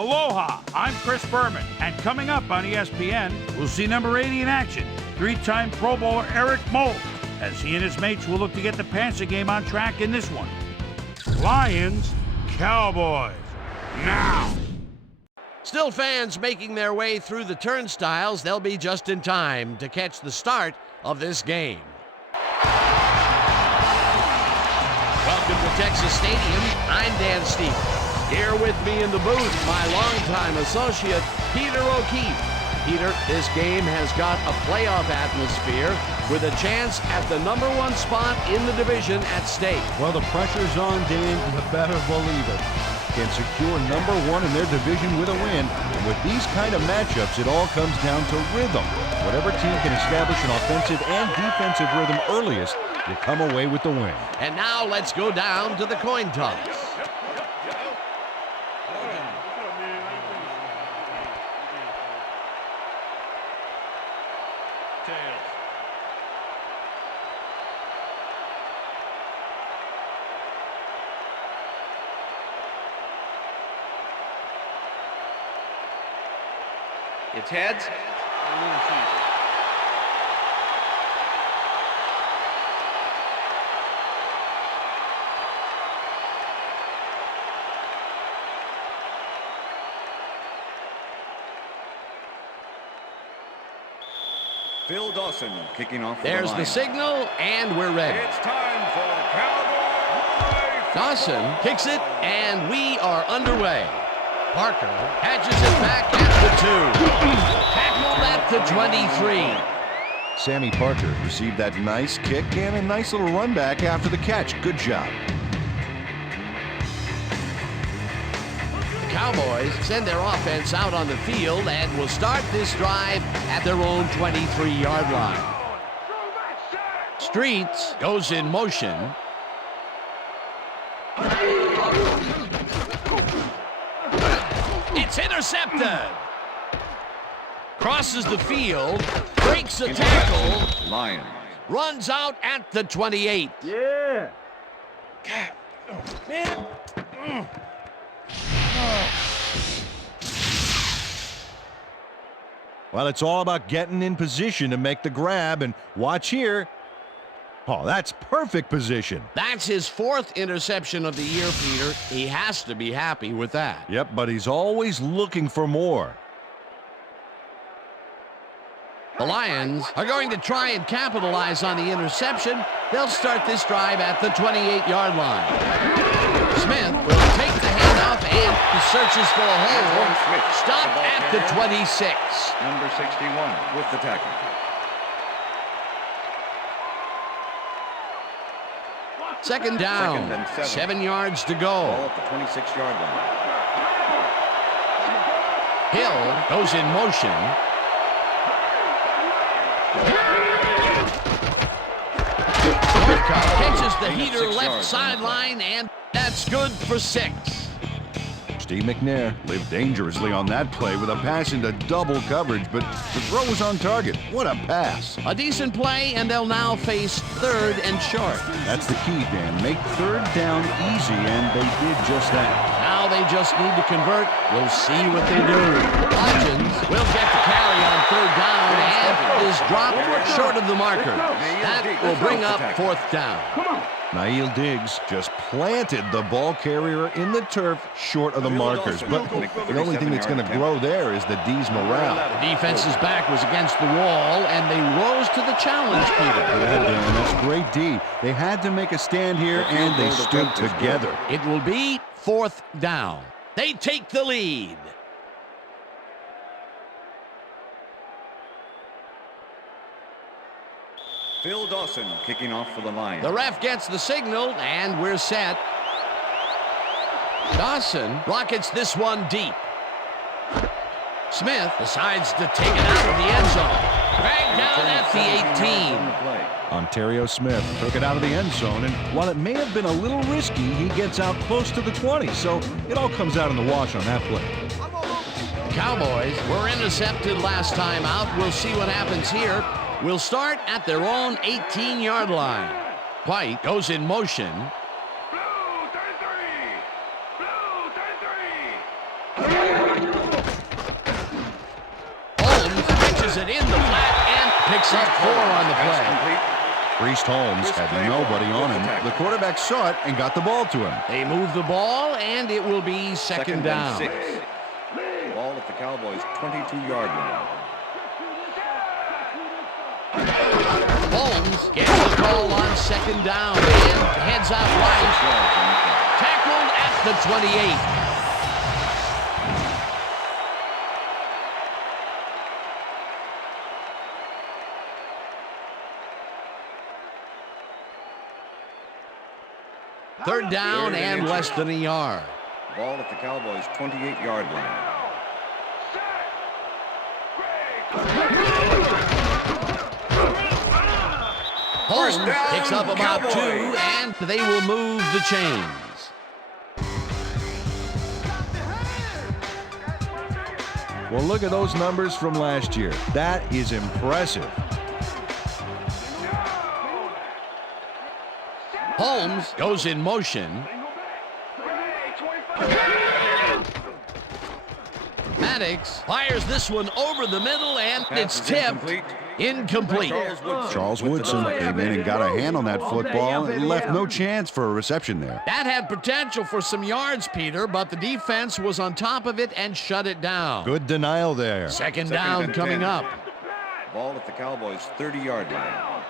Aloha, I'm Chris Berman, and coming up on ESPN, we'll see number 80 in action, three-time Pro Bowler Eric Mould, as he and his mates will look to get the Panther game on track in this one. Lions, Cowboys, now! Still fans making their way through the turnstiles. They'll be just in time to catch the start of this game. Welcome to Texas Stadium. I'm Dan Stevens. Here with me in the booth, my longtime associate, Peter O'Keefe. Peter, this game has got a playoff atmosphere with a chance at the #1 spot in the division at stake. Well, the pressure's on, Dan. You better believe it. Can secure #1 in their division with a win. And with these kind of matchups, it all comes down to rhythm. Whatever team can establish an offensive and defensive rhythm earliest will come away with the win. And now let's go down to the coin toss. It's heads. Phil Dawson kicking off. There's the signal, and we're ready. It's time for Cowboys. Dawson kicks it, and we are underway. Parker catches it back at the 2. Tackled at the 23. Sammy Parker received that nice kick and a nice little run back after the catch. Good job. The Cowboys send their offense out on the field and will start this drive at their own 23-yard line. Streets goes in motion. It's intercepted. Crosses the field, breaks a tackle. Lions. Runs out at the 28. Yeah! Well, it's all about getting in position to make the grab, and watch here. Oh, that's perfect position. That's his 4th interception of the year, Peter. He has to be happy with that. Yep, but he's always looking for more. The Lions are going to try and capitalize on the interception. They'll start this drive at the 28-yard line. Smith will take the handoff and he searches for a hole. Stopped at the 26. Number 61 with the tackle. Second down, 7 yards to go. Ball at the 26-yard line. Hill goes in motion. Catches the heater left sideline, and that's good for 6. Steve McNair lived dangerously on that play with a pass into double coverage, but the throw was on target. What a pass. A decent play, and they'll now face 3rd and short. That's the key, Dan. Make 3rd down easy, and they did just that. Now they just need to convert. We'll see what they do. Hodgins will get the carry on 3rd down and is dropped short of the marker. That will bring up 4th down. Nail Diggs just planted the ball carrier in the turf short of the markers. But the only thing that's going to grow there is the D's morale. The defense's back was against the wall, and they rose to the challenge, Peter. Yeah, Dan, that's great D. They had to make a stand here, and they stood together. It will be 4th down. They take the lead. Phil Dawson kicking off for the Lions. The ref gets the signal, and we're set. Dawson rockets this one deep. Smith decides to take it out of the end zone. Dragged down at the 18. Ontario Smith took it out of the end zone, and while it may have been a little risky, he gets out close to the 20, so it all comes out in the wash on that play. Cowboys were intercepted last time out. We'll see what happens here. We'll start at their own 18-yard line. White goes in motion. Holmes catches it in the flat and picks up 4 on the Pass play. complete. Priest Holmes had nobody on him. The quarterback saw it and got the ball to him. They move the ball, and it will be second down. and 6. Ball at the Cowboys' 22-yard line. Holmes gets the call on second down and heads out right. Tackled at the 28. Third down and less than a yard. Ball at the Cowboys' 28-yard line. Holmes down, picks up about Cowboys. 2, and they will move the chains. Well, look at those numbers from last year. That is impressive. Holmes goes in motion. Maddox fires this one over the middle, and it's Pass is tipped. incomplete. Incomplete. Charles Woodson came in and got a hand on that football and left no chance for a reception there. That had potential for some yards, Peter, but the defense was on top of it and shut it down. Good denial there. Second down and coming 10. up. Ball at the Cowboys' 30-yard line.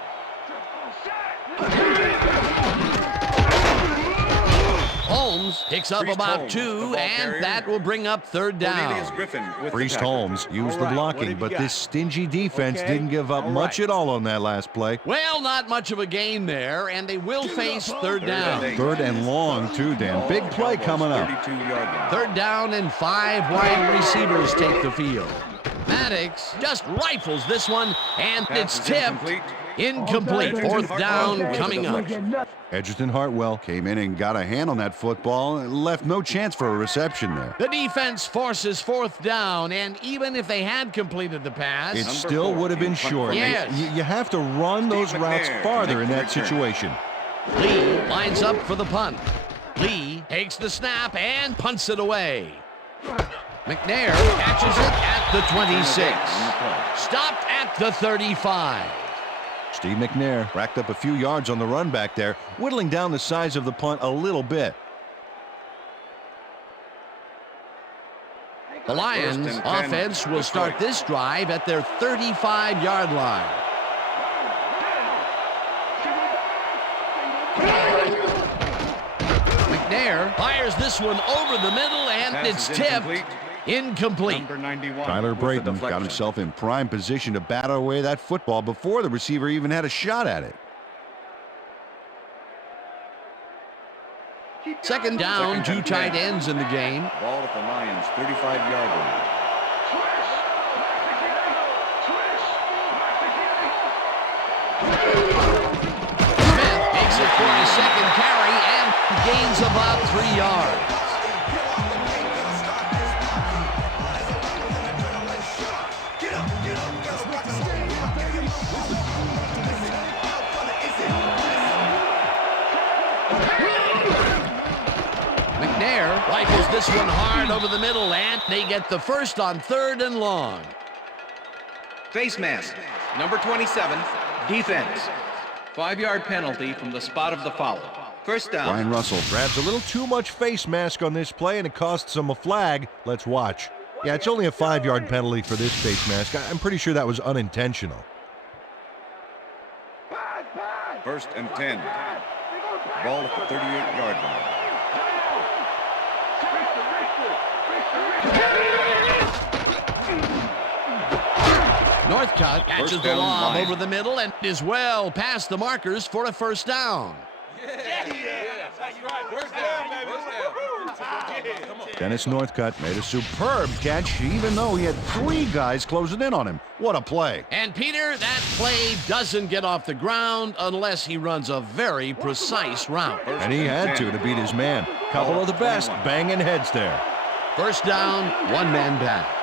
Holmes picks up Priest about Holmes, 2, the ball carrier. and that will bring up third Cornelius down. Griffin with Priest the tackle. Holmes used the blocking, but this stingy defense didn't give up much at all on that last play. Well, not much of a gain there, and they will face third down. Third and long, too, Dan. Big play coming up. 32-yard line. Third down and 5 wide receivers take the field. Maddox just rifles this one, and it's Pass is tipped. incomplete. Incomplete. Fourth down coming up. Edgerton Hartwell came in and got a hand on that football and left no chance for a reception there. The defense forces fourth down, and even if they had completed the pass, It still would have been short. Yes. You have to run those Steve routes McNair farther to in make that the return. situation. Lee lines up for the punt. Lee takes the snap and punts it away. McNair catches it at the 26. Stopped at the 35. Steve McNair racked up a few yards on the run back there, whittling down the size of the punt a little bit. The Lions First and 10, offense will start Detroit. this drive at their 35-yard line. McNair fires this one over the middle, and Pass it's is tipped. incomplete. Incomplete. Number 91 Tyler with the Brayton got deflection. himself in prime position to bat away that football before the receiver even had a shot at it. Second down, Second and 2 tight 10. ends in the game. Ball at the Lions' 35-yard line. Smith makes it for his second carry and gains about 3 yards. McNair rifles this one hard over the middle, and they get the first on third and long. Face mask, number 27, defense. 5-yard penalty from the spot of the foul. First down. Brian Russell grabs a little too much face mask on this play, and it costs him a flag. Let's watch. Yeah, it's only a 5-yard penalty for this face mask. I'm pretty sure that was unintentional. First and 10. Ball at the 38-yard line. Northcutt catches First the down, lob Lions. over the middle and is well past the markers for a first down. Dennis Northcutt made a superb catch, even though he had 3 guys closing in on him. What a play. And Peter, that play doesn't get off the ground unless he runs a very precise route. And he had to beat his man. Couple of the best banging heads there. First down, 1 man back.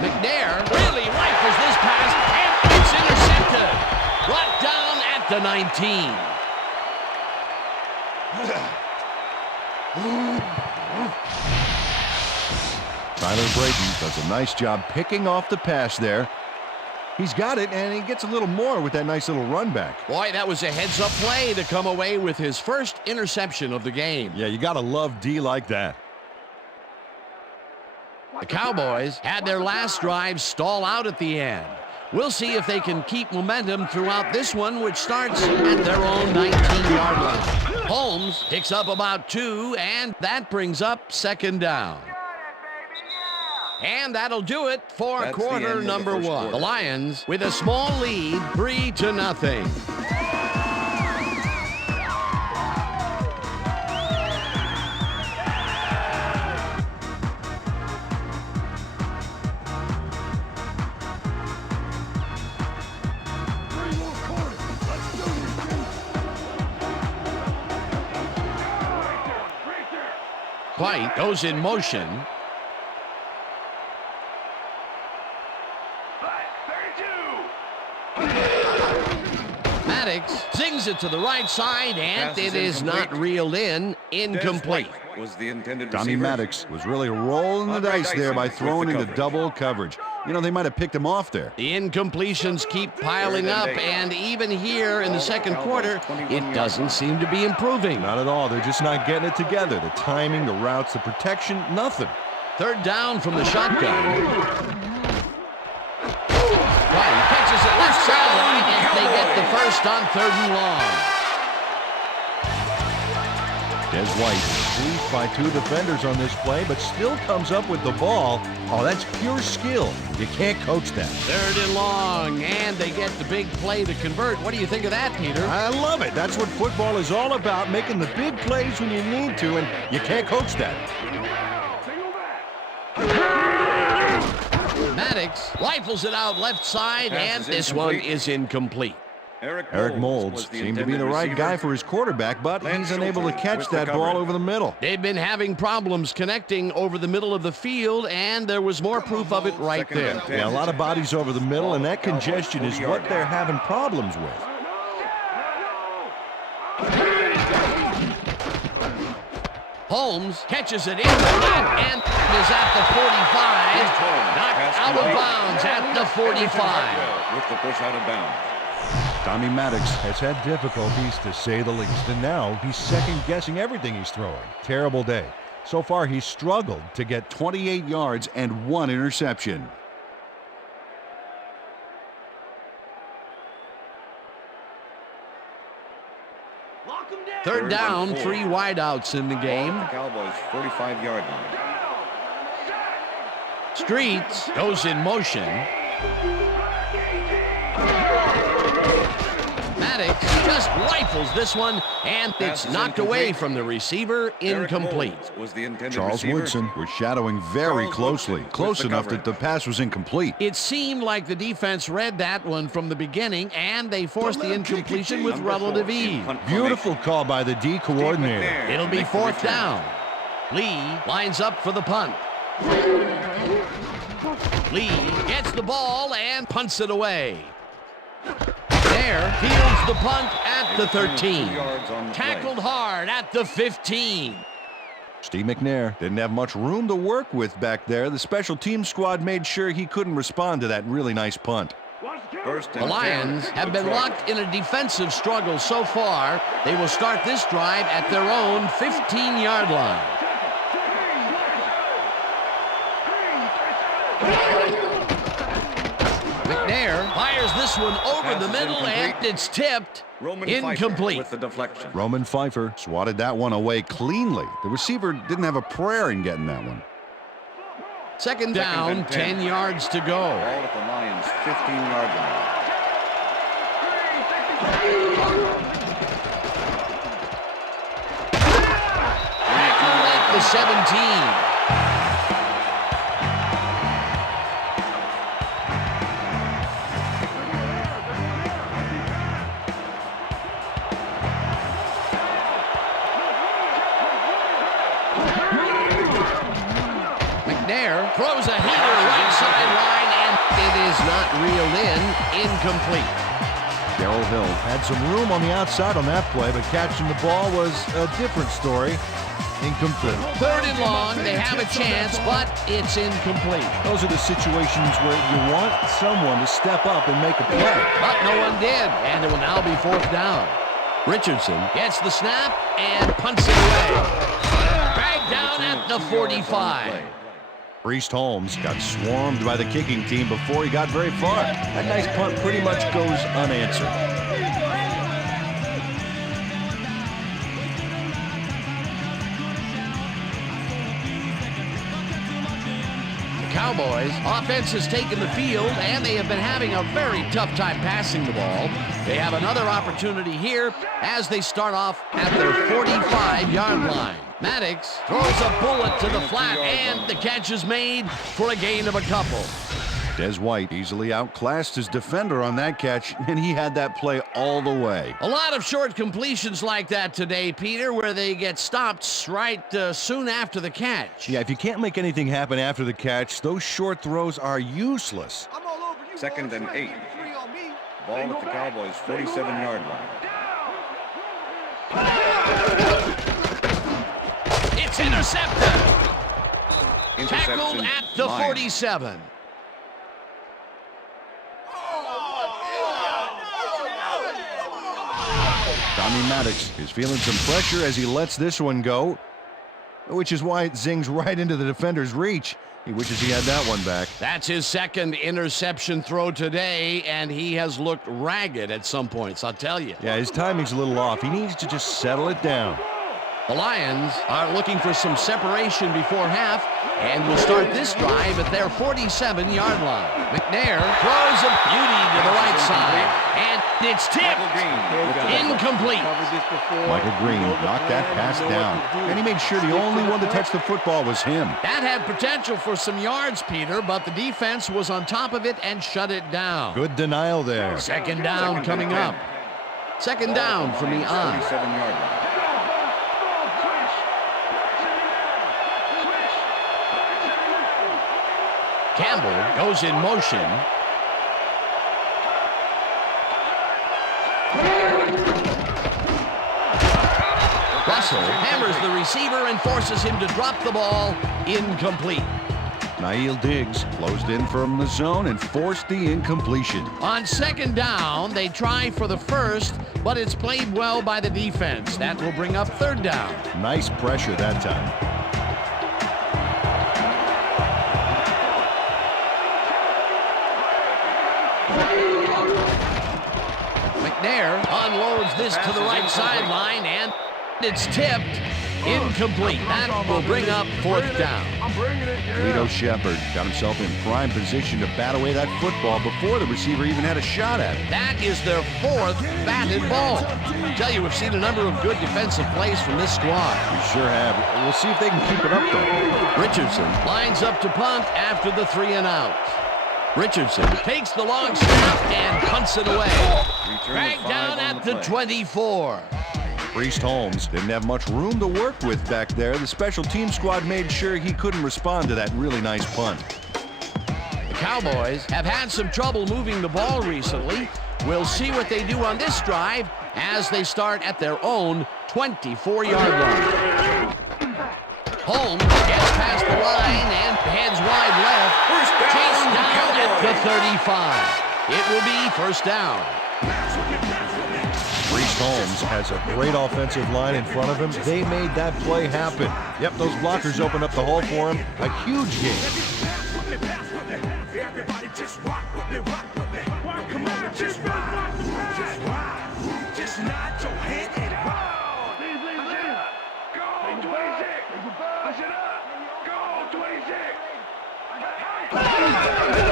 McNair really rifles this pass, and it's intercepted. Brought down at the 19. Tyler Brayton does a nice job picking off the pass there. He's got it, and he gets a little more with that nice little run back. Boy, that was a heads-up play to come away with his first interception of the game. Yeah, you got to love D like that. The Cowboys had their last drive stall out at the end. We'll see if they can keep momentum throughout this one, which starts at their own 19-yard line. Holmes picks up about 2, and that brings up second down. And that'll do it for quarter number 1. The Lions with a small lead, 3-0. White goes in motion. Maddox zings it to the right side, and it is not reeled in. Incomplete. Was the intended Tommy receiver. Maddox was really rolling the dice there by throwing into double coverage. You know, they might have picked him off there. The incompletions keep piling up, and even here in the second quarter, it doesn't seem to be improving. Not at all. They're just not getting it together. The timing, the routes, the protection, nothing. Third down from the shotgun. White catches it left sideline, and they get the first on 3rd and long. Des White squeezed by 2 defenders on this play, but still comes up with the ball. Oh, that's pure skill. You can't coach that. 3rd and long, and they get the big play to convert. What do you think of that, Peter? I love it. That's what football is all about, making the big plays when you need to, and you can't coach that. Maddox rifles it out left side, and this one is incomplete. Eric Moulds seemed to be the right guy for his quarterback, but he's unable to catch that ball over the middle. They've been having problems connecting over the middle of the field, and there was more proof of it right there. Yeah, a lot of bodies over the middle, and that congestion is what they're having problems with. Holmes catches it in the net and is at the 45. Knocked out of bounds at the 45. With the push out of bounds. Tommy Maddox has had difficulties, to say the least, and now he's second-guessing everything he's throwing. Terrible day. So far, he's struggled to get 28 yards and 1 interception. Third down, 3 wideouts in the game. Cowboys 45-yard line. Streets goes in motion. Maddox just rifles this one, and it's knocked away from the receiver, incomplete. Charles Woodson was shadowing very closely, close enough that the pass was incomplete. It seemed like the defense read that one from the beginning, and they forced the incompletion with relative ease. Beautiful call by the D coordinator. It'll be 4th down. Lee lines up for the punt. Lee gets the ball and punts it away. There, fields the punt at the 13. Tackled hard at the 15. Steve McNair didn't have much room to work with back there. The special team squad made sure he couldn't respond to that really nice punt. The Lions have been locked in a defensive struggle so far. They will start this drive at their own 15-yard line. McNair fires this one over the middle, and it's tipped. Incomplete. With the deflection. Roman Pfeiffer swatted that one away cleanly. The receiver didn't have a prayer in getting that one. Second down, 10 yards to go. Ball at the Lions' 15-yard line. At the 17. McNair throws a heater right sideline, and it is not reeled in. Incomplete. Darrell Hill had some room on the outside on that play, but catching the ball was a different story. Incomplete. Third and long, they have a chance, but it's incomplete. Those are the situations where you want someone to step up and make a play. But no one did, and it will now be fourth down. Richardson gets the snap and punts it away. Dragged down at the 45. Priest Holmes got swarmed by the kicking team before he got very far. That nice punt pretty much goes unanswered. Cowboys offense has taken the field, and they have been having a very tough time passing the ball. They have another opportunity here as they start off at their 45-yard line. Maddox throws a bullet to the flat, and the catch is made for a gain of a couple. Des White easily outclassed his defender on that catch, and he had that play all the way. A lot of short completions like that today, Peter, where they get stopped right soon after the catch. Yeah, if you can't make anything happen after the catch, those short throws are useless. Second and 8. Ball at the Cowboys' 47-yard line. It's intercepted. Tackled Interception at the 47. Tommy Maddox is feeling some pressure as he lets this one go, which is why it zings right into the defender's reach. He wishes he had that one back. That's his second interception throw today, and he has looked ragged at some points, I'll tell you. Yeah, his timing's a little off. He needs to just settle it down. The Lions are looking for some separation before half, and will start this drive at their 47-yard line. McNair throws a beauty to the right side, and it's tipped. Incomplete. Michael Green knocked that pass down, and he made sure the only one to touch the football was him. That had potential for some yards, Peter, but the defense was on top of it and shut it down. Good denial there. Second down coming up. Second down from the on. 47-yard line. Campbell goes in motion. Russell hammers the receiver and forces him to drop the ball. Incomplete. Nail Diggs closed in from the zone and forced the incompletion. On second down, they try for the first, but it's played well by the defense. That will bring up third down. Nice pressure that time. McNair unloads this to the right sideline, and it's tipped. Incomplete. That will bring up fourth down. Guido Shepard got himself in prime position to bat away that football before the receiver even had a shot at it. That is their fourth batted ball. I tell you, we've seen a number of good defensive plays from this squad. We sure have. We'll see if they can keep it up, though. Richardson lines up to punt after the 3 and out. Richardson takes the long snap and punts it away. Dragged down at the 24. Priest Holmes didn't have much room to work with back there. The special team squad made sure he couldn't respond to that really nice punt. The Cowboys have had some trouble moving the ball recently. We'll see what they do on this drive as they start at their own 24-yard line. Holmes gets past the line and heads wide left. Chased down at the 35. It will be first down. Priest Holmes has a great offensive line in front of him. They made that play happen. Yep, those blockers opened up the hole for him. A huge game.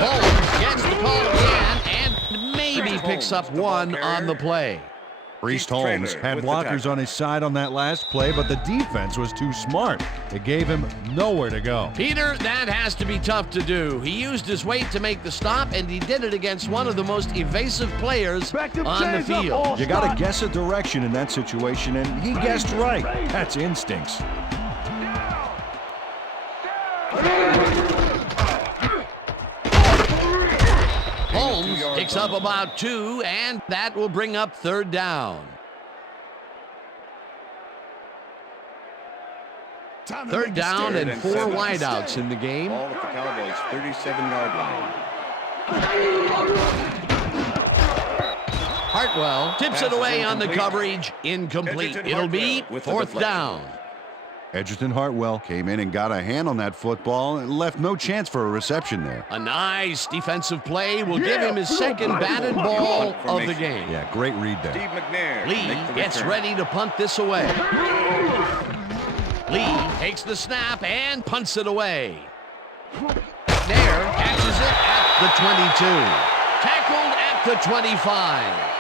Holmes gets the call again and maybe picks up one on the play. Priest Holmes had blockers on his side on that last play, but the defense was too smart. It gave him nowhere to go. Peter, that has to be tough to do. He used his weight to make the stop, and he did it against one of the most evasive players on the field. You got to guess a direction in that situation, and he guessed right. That's instincts. Holmes picks up about 2, and that will bring up third down. Third down and 4 wideouts in the game. Ball at the Cowboys' 37-yard line. Hartwell tips it Pass is away on the incomplete. coverage. Incomplete. Edgerton It'll be Hartwell with the 4th deflection. down. Edgerton Hartwell came in and got a hand on that football and left no chance for a reception there. A nice defensive play will give him his second batted ball of the game. Yeah, great read there. Steve McNair to Lee make the gets return. ready to punt this away. Lee takes the snap and punts it away. McNair catches it at the 22. Tackled at the 25.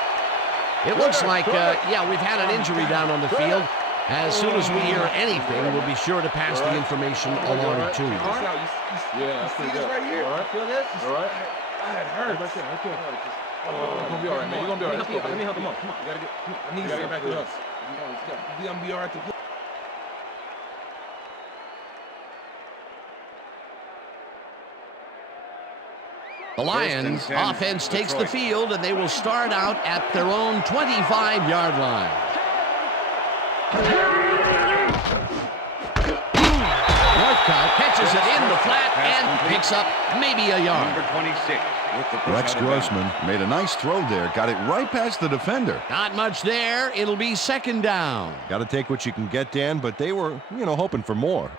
It looks like, yeah, we've had an injury down on the field. As soon as we hear anything, we'll be sure to pass the information along to you. Yeah, that's pretty good. Right here. All right. Feel this? All right. That hurts. Right there. Okay. You're gonna be all right, man. You're gonna be all right. Let me help him up. Come on. You gotta get. I need you to get back to us. You're gonna be all right. The Lions First and 10, offense takes the Detroit. field, and they will start out at their own 25-yard line. Northcutt catches it in the flat and picks up maybe a yard. Number 26 with the push Rex out of bounds. Grossman made a nice throw there. Got it right past the defender. Not much there. It'll be 2nd down. Got to take what you can get, Dan, but they were, hoping for more.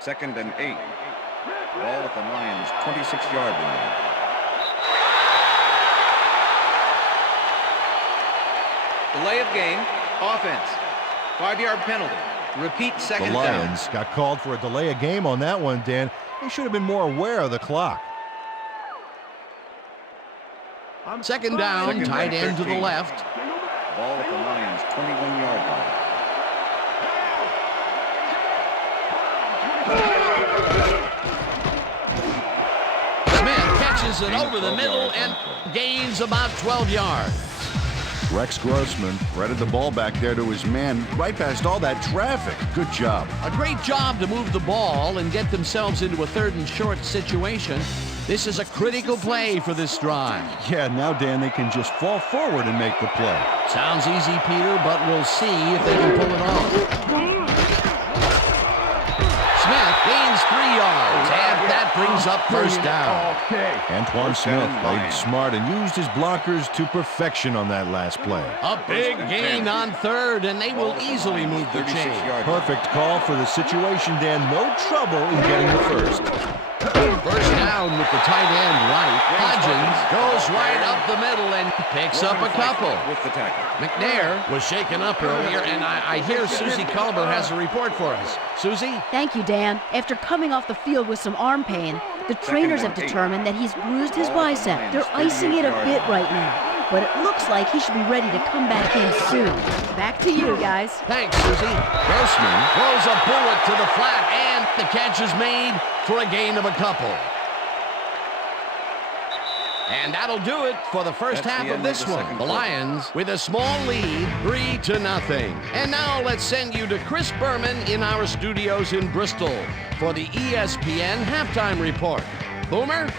Second and 8. Ball at the Lions' 26-yard line. Delay of game. Offense. 5-yard penalty. Repeat The second down. Lions got called for a delay of game on that one, Dan. They should have been more aware of the clock. 2nd down, Second tight and end to the 13. left. Ball at the Lions' 21-yard line. Smith catches it over the middle and gains about 12 yards. Rex Grossman threaded the ball back there to his man right past all that traffic. Good job. A great job to move the ball and get themselves into a 3rd and short situation. This is a critical play for this drive. Yeah, now, Dan, they can just fall forward and make the play. Sounds easy, Peter, but we'll see if they can pull it off. Smith gains 3 yards, and that brings up 1st down. Antoine Smith played smart and used his blockers to perfection on that last play. A big gain on 3rd, and they will easily move the chain. 36-yard line. Perfect call for the situation, Dan. No trouble in getting the first. 1st down with the tight end right. Hodgins goes right up the middle and picks up a couple. With the tackle. McNair was shaken up earlier, and I hear Susie Culber has a report for us. Susie? Thank you, Dan. After coming off the field with some arm pain, the trainers have determined that he's bruised his bicep. They're icing it a bit right now, but it looks like he should be ready to come back in soon. Back to you, guys. Thanks, Susie. Grossman throws a bullet to the flat, and the catch is made for a gain of a couple. And that'll do it for the first That's half the of end this of the one. second The quarter. Lions with a small lead, 3-0. And now let's send you to Chris Berman in our studios in Bristol for the ESPN Halftime Report. Boomer?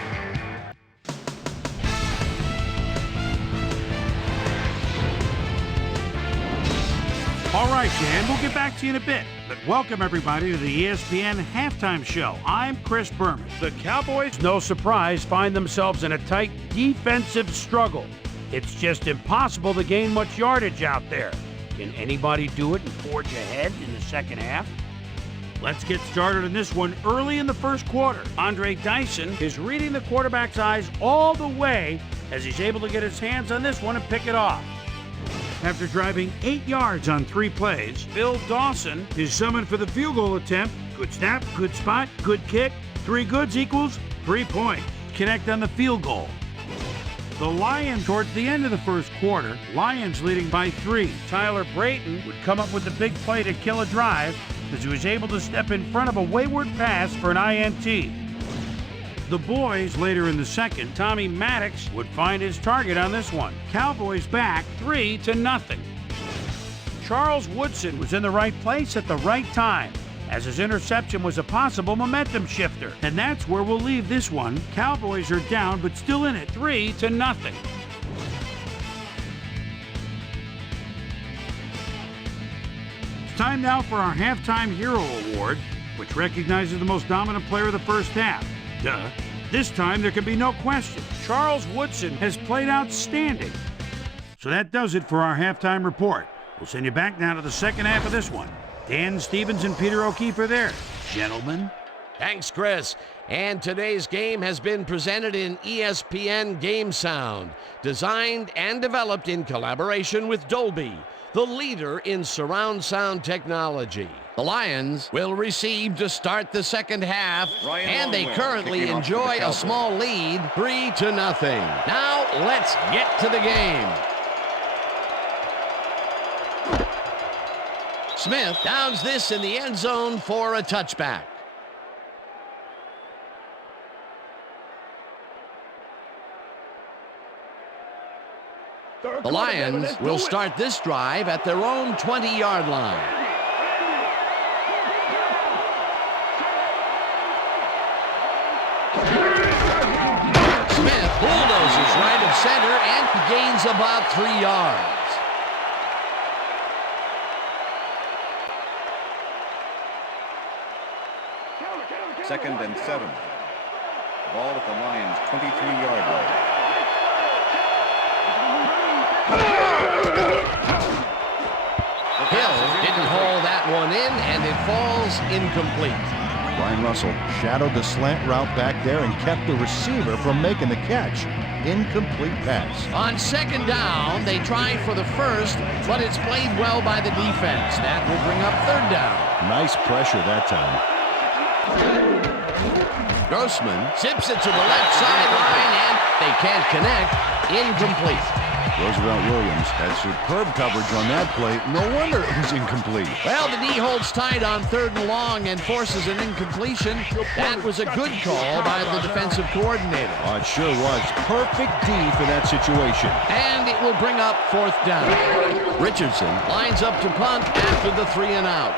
All right, Dan, we'll get back to you in a bit. But welcome, everybody, to the ESPN Halftime Show. I'm Chris Berman. The Cowboys, no surprise, find themselves in a tight defensive struggle. It's just impossible to gain much yardage out there. Can anybody do it and forge ahead in the second half? Let's get started on this one early in the first quarter. Andre Dyson is reading the quarterback's eyes all the way as he's able to get his hands on this one and pick it off. After driving 8 yards on 3 plays, Bill Dawson is summoned for the field goal attempt. Good snap, good spot, good kick. 3 goods equals 3 points. Connect on the field goal. The Lions, towards the end of the first quarter, Lions leading by 3. Tyler Brayton would come up with the big play to kill a drive as he was able to step in front of a wayward pass for an INT. The boys, later in the second, Tommy Maddox would find his target on this one. Cowboys back 3-0. Charles Woodson was in the right place at the right time, as his interception was a possible momentum shifter. And that's where we'll leave this one. Cowboys are down, but still in it, 3-0. It's time now for our Halftime Hero Award, which recognizes the most dominant player of the first half. Duh. This time, there can be no question. Charles Woodson has played outstanding. So that does it for our halftime report. We'll send you back now to the second half of this one. Dan Stevens and Peter O'Keefe are there. Gentlemen. Thanks, Chris. And today's game has been presented in ESPN Game Sound, designed and developed in collaboration with Dolby, the leader in surround sound technology. The Lions will receive to start the second half, and they currently enjoy a small lead, 3-0. Now, let's get to the game. Smith downs this in the end zone for a touchback. The Lions will start this drive at their own 20-yard line. Smith bulldozes right of center and gains about 3 yards. Second and 7. Ball at the Lions' 23-yard line. Hill didn't haul that one in, and it falls incomplete. Brian Russell shadowed the slant route back there and kept the receiver from making the catch. Incomplete pass. On second down, they try for the first, but it's played well by the defense. That will bring up third down. Nice pressure that time. Grossman zips it to the left sideline, and they can't connect. Incomplete. Roosevelt Williams had superb coverage on that play. No wonder it was incomplete. Well, the D holds tight on third and long and forces an incompletion. That was a good call by the defensive coordinator. Oh, it sure was. Perfect D for that situation. And it will bring up fourth down. Richardson lines up to punt after the 3-and-out.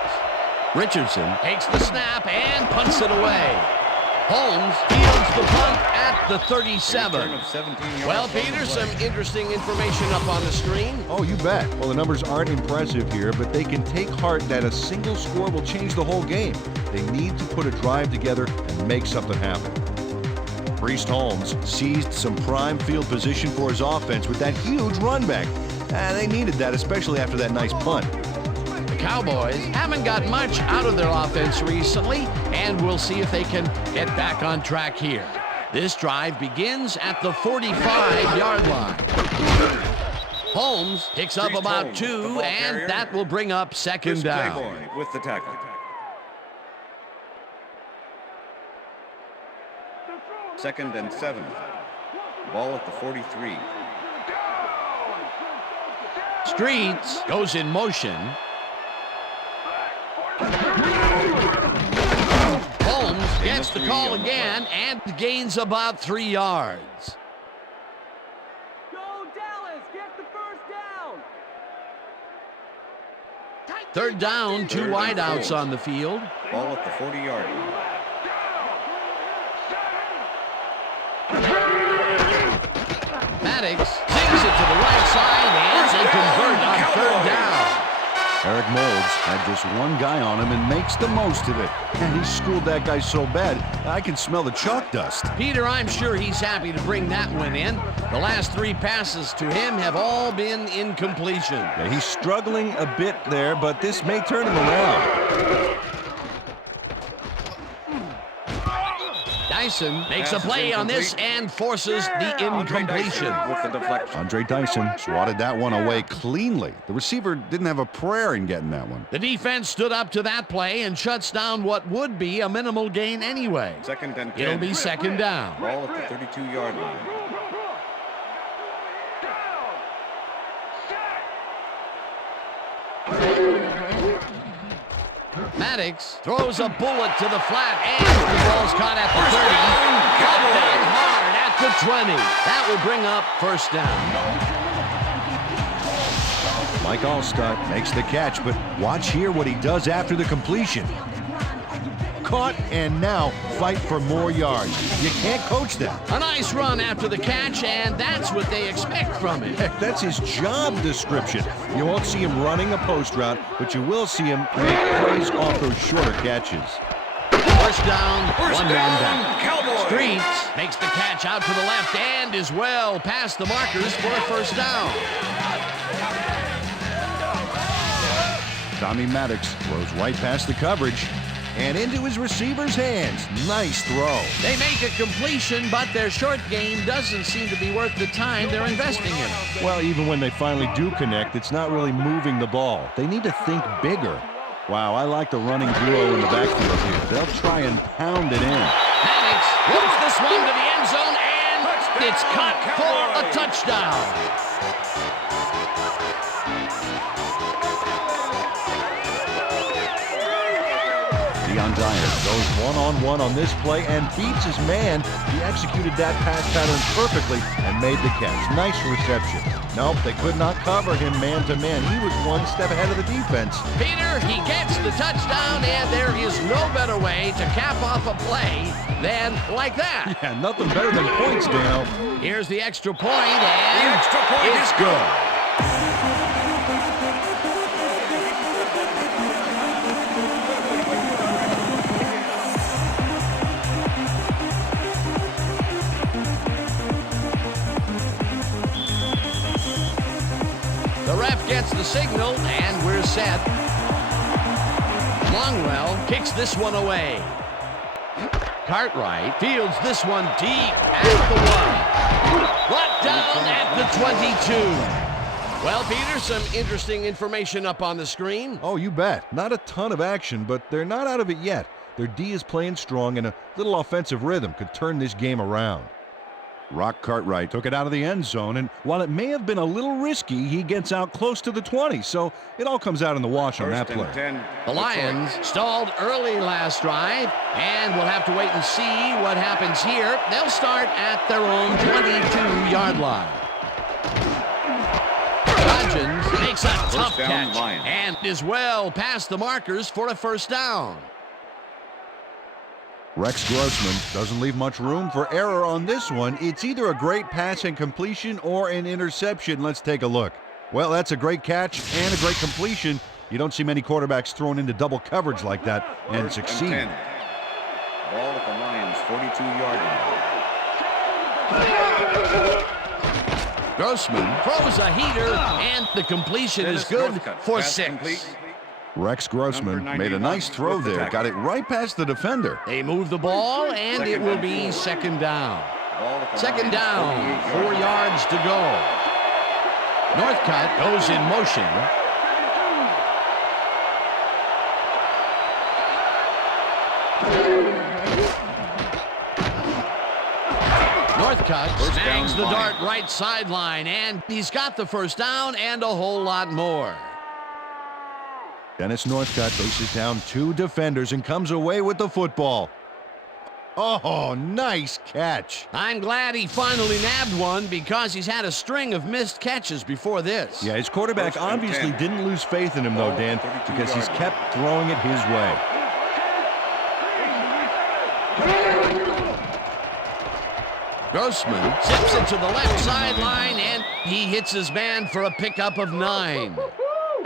Richardson takes the snap and punts it away. Holmes fields the punt at the 37. Well, Peter, some interesting information up on the screen. Oh, you bet. Well, the numbers aren't impressive here, but they can take heart that a single score will change the whole game. They need to put a drive together and make something happen. Priest Holmes seized some prime field position for his offense with that huge run back. They needed that, especially after that nice punt. Cowboys haven't got much out of their offense recently, and we'll see if they can get back on track here. This drive begins at the 45-yard line. Holmes picks up about 2, and that will bring up second down. With the tackle. Second and 7. Ball at the 43. Streets goes in motion. Holmes gets the call again and gains about 3 yards. Go Dallas, get the first down. Third down, 2 wideouts on the field. Ball at the 40-yard line. Maddox sings it to the right side and they convert on third down. Eric Moulds had just one guy on him and makes the most of it. And he schooled that guy so bad, I can smell the chalk dust. Peter, I'm sure he's happy to bring that one in. The last 3 passes to him have all been incompletion. Yeah, he's struggling a bit there, but this may turn him around. Dyson makes a play on this and forces the incompletion. With the deflection. Andre Dyson swatted that one away cleanly. The receiver didn't have a prayer in getting that one. The defense stood up to that play and shuts down what would be a minimal gain anyway. Second and 10. It'll be second down. Ball at the 32-yard line. Maddox throws a bullet to the flat, and the ball's caught at the 30. Cut down hard at the 20. That will bring up first down. Mike Allstott makes the catch, but watch here what he does after the completion. Caught, and now fight for more yards. You can't coach that. A nice run after the catch, and that's what they expect from him. Heck, that's his job description. You won't see him running a post route, but you will see him make plays off those shorter catches. First down, First one man down, down. Cowboys. Streets makes the catch out to the left and is well past the markers for a first down. Tommy Maddox throws right past the coverage and into his receiver's hands. Nice throw. They make a completion, but their short game doesn't seem to be worth the time they're investing in. Well, even when they finally do connect, it's not really moving the ball. They need to think bigger. Wow, I like the running duo in the backfield here. They'll try and pound it in. Maddox moves this one to the end zone, and it's caught for a touchdown. Deion Dyer goes one-on-one on this play and beats his man. He executed that pass pattern perfectly and made the catch. Nice reception. Nope, they could not cover him man-to-man. He was one step ahead of the defense. Peter, he gets the touchdown, and there is no better way to cap off a play than like that. Yeah, nothing better than points, Dano. Here's the extra point, and The extra point it's is good. The ref gets the signal, and we're set. Longwell kicks this one away. Cartwright fields this one deep at the 1. Brought down at the 22. Well, Peter, some interesting information up on the screen. Oh, you bet. Not a ton of action, but they're not out of it yet. Their D is playing strong, and a little offensive rhythm could turn this game around. Rock Cartwright took it out of the end zone, and while it may have been a little risky, he gets out close to the 20, so it all comes out in the wash on that First and play. 10. The Lions stalled early last drive, and we'll have to wait and see what happens here. They'll start at their own 22-yard line. Hodgins makes a tough down, catch Lions. and is well past the markers for a first down. Rex Grossman doesn't leave much room for error on this one. It's either a great pass and completion or an interception. Let's take a look. Well, that's a great catch and a great completion. You don't see many quarterbacks thrown into double coverage like that and First and succeed. 10. Ball at the Lions' 42-yard line. Grossman throws a heater, and the completion is Dennis good Northcutt, for pass 6. complete. Rex Grossman Number made a 91 nice throw with the there. tackle. Got it right past the defender. They move the ball, and it Second will and be 4. second down. Ball at the Second Lions' down, 48-yard 4 line. yards to go. Northcutt goes in motion. Northcutt First snags down, the dart Lions. right sideline, and he's got the first down and a whole lot more. Dennis Northcutt faces down 2 defenders and comes away with the football. Oh, nice catch. I'm glad he finally nabbed one because he's had a string of missed catches before this. Yeah, his quarterback First and obviously 10. didn't lose faith in him, though, Ball Dan, at the because he's 32-yard kept throwing it his way. Grossman zips it to the left sideline, and he hits his man for a pickup of 9.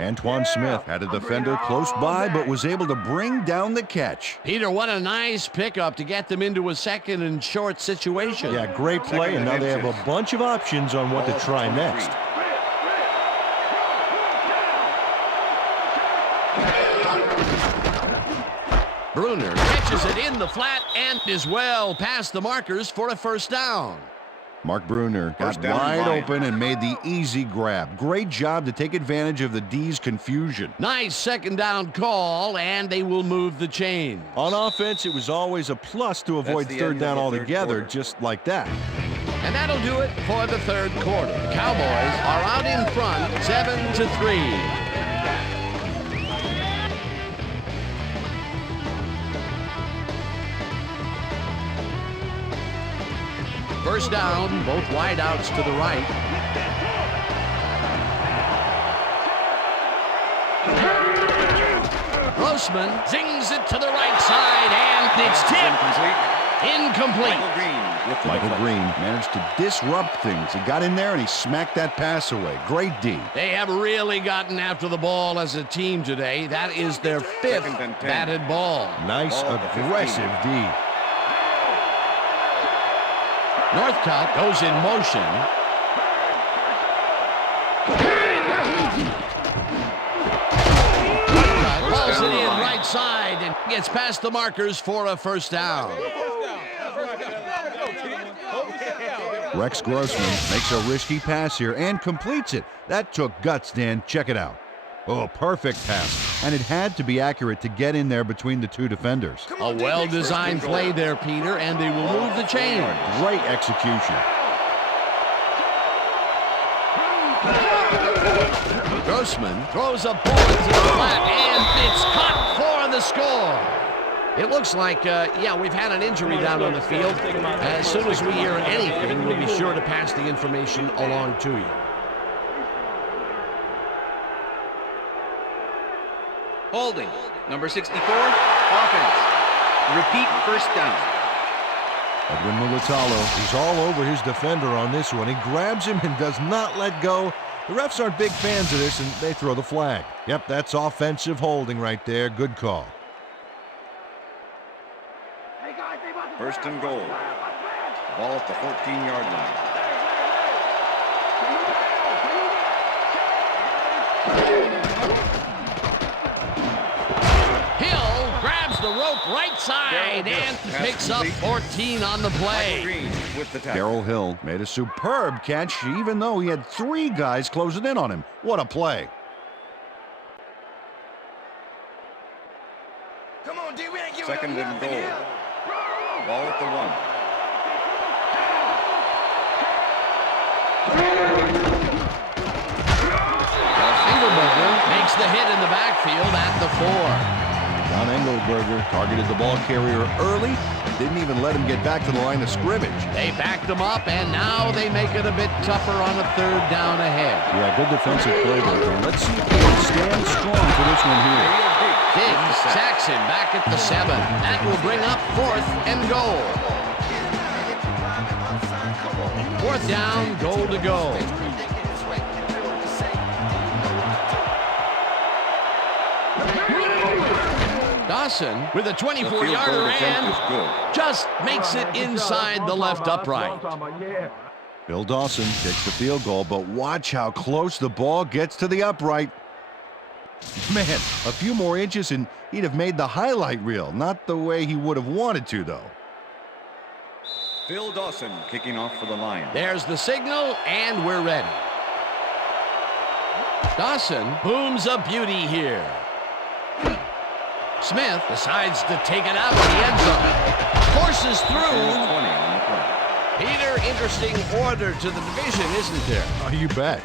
Antoine Smith had a defender close by, but was able to bring down the catch. Peter, what a nice pickup to get them into a second and short situation. Yeah, great play, and now they have a bunch of options on what to try next. Bruner catches it in the flat and is well past the markers for a first down. Mark Bruner got First down, wide Lions. open and made the easy grab. Great job to take advantage of the D's confusion. Nice second down call, and they will move the chain. On offense, it was always a plus to avoid the third end down of the third altogether, quarter. just like that. And that'll do it for the third quarter. Cowboys are out in front, 7-3. First down, both wideouts to the right. Grossman zings it to the right side, and it's tipped. Incomplete. Michael Green managed to disrupt things. He got in there and he smacked that pass away. Great D. They have really gotten after the ball as a team today. That is their 5th batted ball. Nice, aggressive D. Northcutt goes in motion. Northcutt pulls it in right side and gets past the markers for a first down. Rex Grossman makes a risky pass here and completes it. That took guts, Dan. Check it out. Oh, perfect pass. And it had to be accurate to get in there between the two defenders. A well-designed play there, Peter, and they will move the chain. Great execution. Grossman throws a ball into the flat, and it's caught for the score. It looks like, we've had an injury down on the field. As soon as we hear anything, we'll be sure to pass the information along to you. Holding. Number 64, offense. Repeat first down. Edwin Mulatalo, he's all over his defender on this one. He grabs him and does not let go. The refs aren't big fans of this, and they throw the flag. Yep, that's offensive holding right there. Good call. First and goal. Ball at the 14-yard line. Hill grabs the rope right side and picks up 14 on the play. Darrell Hill made a superb catch, even though he had 3 guys closing in on him. What a play. Come on, D. We ain't giving Second and goal. Ball at the 1. Engelberger makes the hit in the backfield at the 4. John Engelberger targeted the ball carrier early and didn't even let him get back to the line of scrimmage. They backed him up, and now they make it a bit tougher on a 3rd down ahead. Yeah, good defensive play there. Let's see if he can stand strong for this one here. Diggs sacks him back at the 7. That will bring up 4th and goal. 4th down, goal to go. Dawson with a 24-yarder and just makes it inside the left upright. Bill Dawson takes the field goal, but watch how close the ball gets to the upright. Man, a few more inches and he'd have made the highlight reel. Not the way he would have wanted to, though. Phil Dawson kicking off for the Lions. There's the signal, and we're ready. Dawson booms a beauty here. Smith decides to take it out of the end zone. Forces through. 20 on the play. Peter, interesting order to the division, isn't there? Oh, you bet.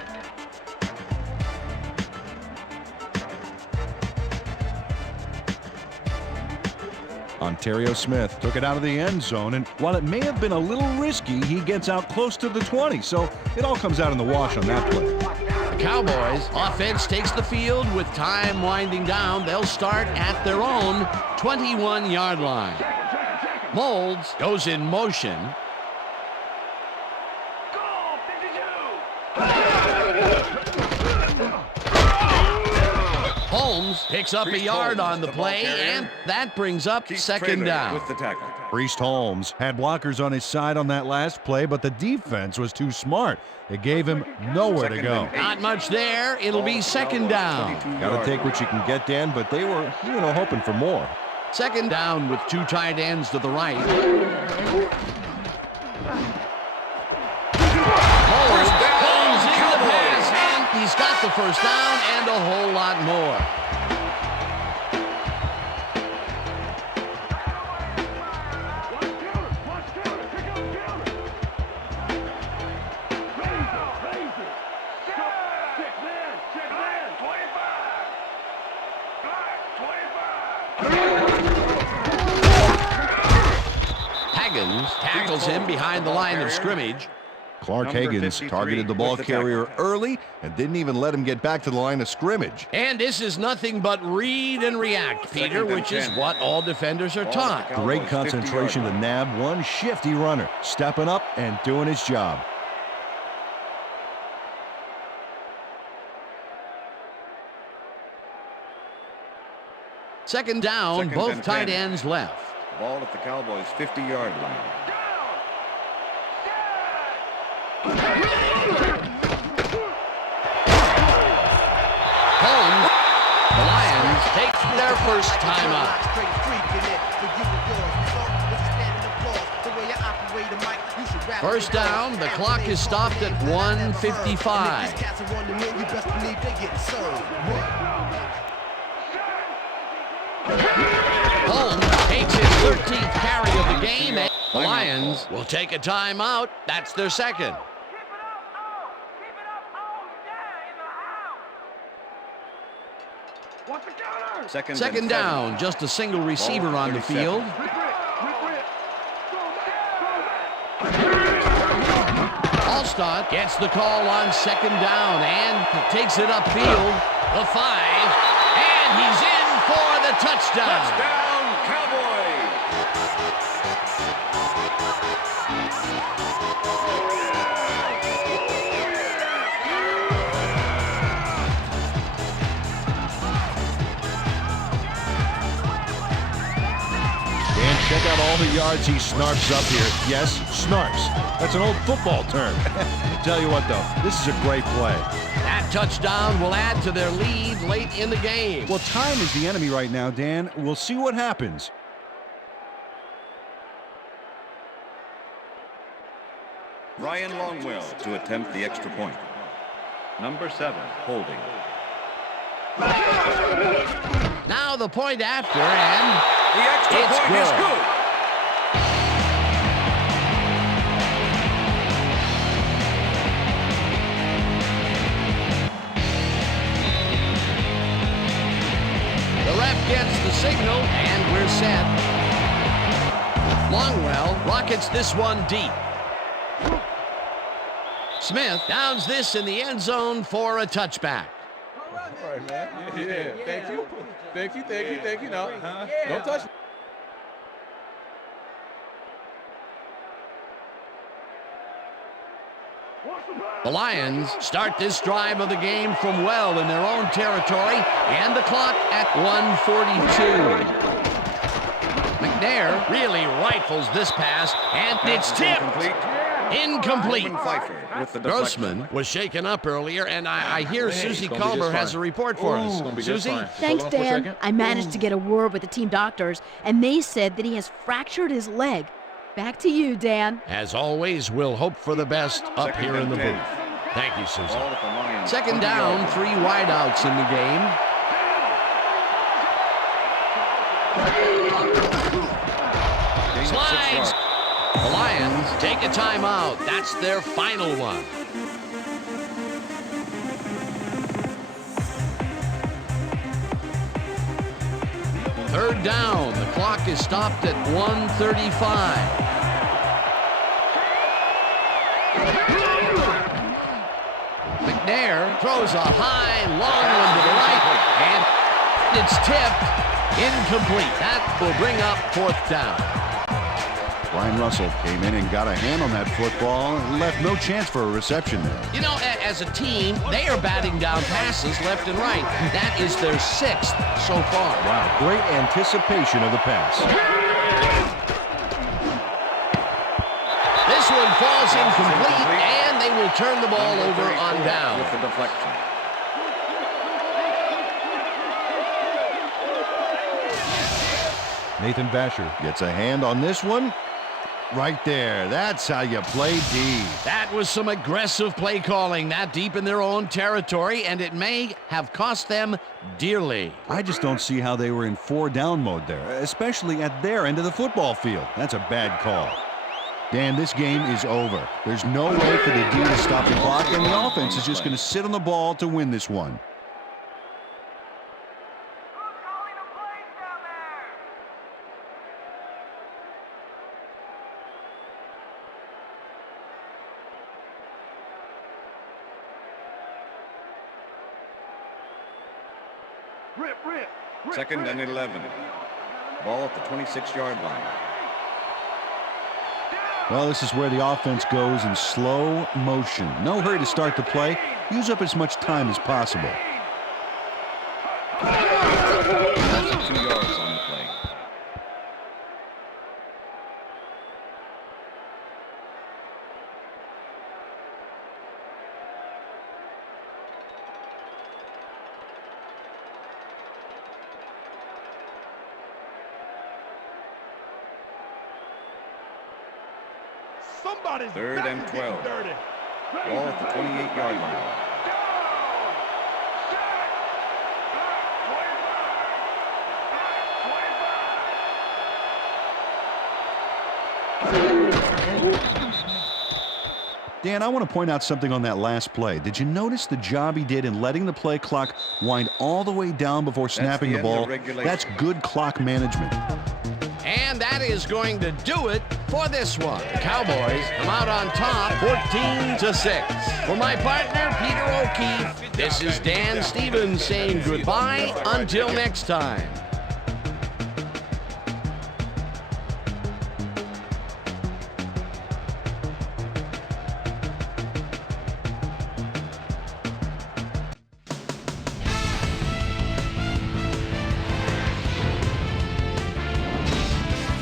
Ontario Smith took it out of the end zone, and while it may have been a little risky, he gets out close to the 20, so it all comes out in the wash on that play. The Cowboys offense takes the field with time winding down. They'll start at their own 21-yard line. Molds goes in motion. Holmes picks up a yard on the play, and that brings up second down. With the tackle. Priest Holmes had blockers on his side on that last play, but the defense was too smart. It gave him nowhere to go. Not much there. It'll be second down. Got to take what you can get, Dan, but they were, hoping for more. Second down with 2 tight ends to the right. Holmes in the pass, and he's got the first down and a whole lot more. Tackles him behind the line of scrimmage. Clark Number Higgins 53 targeted the ball with the carrier tackle. early and didn't even let him get back to the line of scrimmage. And this is nothing but read and react, Peter, Second and which is 10. what all defenders are Ball taught. at the Great Cowboys' 50-yard concentration to line. nab one shifty runner, stepping up and doing his job. Second down, Second both and tight 10. ends left. Ball at the Cowboys' 50-yard line. Holmes, the Lions take their first time out. First down, the clock is stopped at 1:55. Holmes takes his 13th carry of the game, and the Lions will take a timeout. That's their second. Second down, just a single receiver on the 37. field. Allstott gets the call on second down and takes it upfield. The 5, and he's in for the touchdown. Touchdown, Cowboys! And check out all the yards he snarps up here. Yes, snarps. That's an old football term. Tell you what, though, this is a great play. That touchdown will add to their lead late in the game. Well, time is the enemy right now, Dan. We'll see what happens. Ryan Longwell to attempt the extra point. Number 7, holding. Now the point after, and The extra It's point is good. good. the ref gets the signal, and we're set. Longwell rockets this one deep. Smith downs this in the end zone for a touchback. All right, man. Yeah. Thank you. Thank you. Thank you. Thank you. No. Don't touch me. The Lions start this drive of the game from well in their own territory, and the clock at 1:42. McNair really rifles this pass, and it's tipped. Incomplete. Roman Pfeiffer with the deflection. Grossman was shaken up earlier, and I hear Susie Calmer has a report for us. Susie? Thanks, Dan. I managed to get a word with the team doctors, and they said that he has fractured his leg. Back to you, Dan. As always, we'll hope for the best up Second here in and the 10. booth. Thank you, Susie. Ball at the Lions' Second 20-yard down, line. 3 wideouts in the game. Gain of 6 Slides. yards. The Lions take a timeout. That's their final one. Third down. The clock is stopped at 1:35. McNair throws a high, long one to the right, and it's tipped. Incomplete. That will bring up 4th down. Brian Russell came in and got a hand on that football and left no chance for a reception there. You know, as a team, they are batting down passes left and right. That is their 6th so far. Wow, great anticipation of the pass. This one falls incomplete, and they will turn the ball Number over on 34 down. with the deflection. Nathan Vasher gets a hand on this one. Right there. That's how you play D. That was some aggressive play calling that deep in their own territory, and it may have cost them dearly. I just don't see how they were in 4-down mode there, especially at their end of the football field. That's a bad call. Dan, this game is over. There's no way for the D to stop the clock, and the offense is just going to sit on the ball to win this one. Second and 11. Ball at the 26-yard line. Well, this is where the offense goes in slow motion. No hurry to start the play. Use up as much time as possible. Loss of 2 yards on the play. Third and 12. Ball at the 28-yard line. Dan, I want to point out something on that last play. Did you notice the job he did in letting the play clock wind all the way down before snapping the ball? That's good clock management. And that is going to do it for this one. The Cowboys come out on top 14-6. For my partner, Peter O'Keefe, this is Dan Stevens saying goodbye until next time.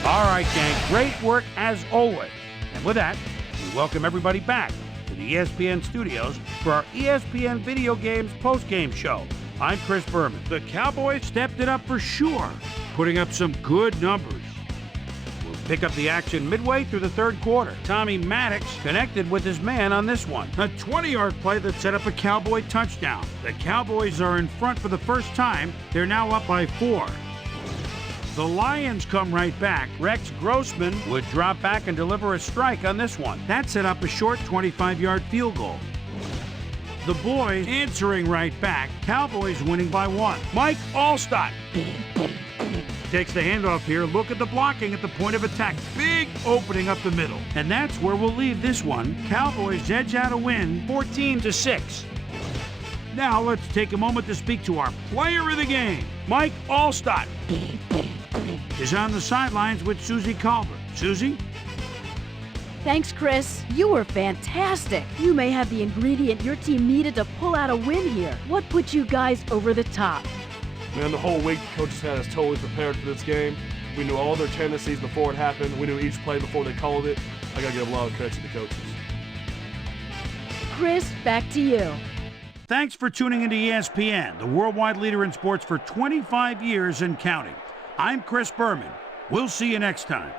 All right, gang, great work as always. And with that, we welcome everybody back to the ESPN studios for our ESPN Video Games postgame show. I'm Chris Berman. The Cowboys stepped it up for sure, putting up some good numbers. We'll pick up the action midway through the third quarter. Tommy Maddox connected with his man on this one. A 20-yard play that set up a Cowboy touchdown. The Cowboys are in front for the first time. They're now up by 4. The Lions come right back. Rex Grossman would drop back and deliver a strike on this one. That set up a short 25-yard field goal. The boys answering right back. Cowboys winning by 1. Mike Allstott takes the handoff here. Look at the blocking at the point of attack. Big opening up the middle. And that's where we'll leave this one. Cowboys edge out a win, 14-6. Now let's take a moment to speak to our player of the game. Mike Allstott is on the sidelines with Susie Colbert. Susie? Thanks, Chris. You were fantastic. You may have the ingredient your team needed to pull out a win here. What put you guys over the top? Man, the whole week, the coaches had us totally prepared for this game. We knew all their tendencies before it happened. We knew each play before they called it. I got to give a lot of credit to the coaches. Chris, back to you. Thanks for tuning into ESPN, the worldwide leader in sports for 25 years and counting. I'm Chris Berman. We'll see you next time.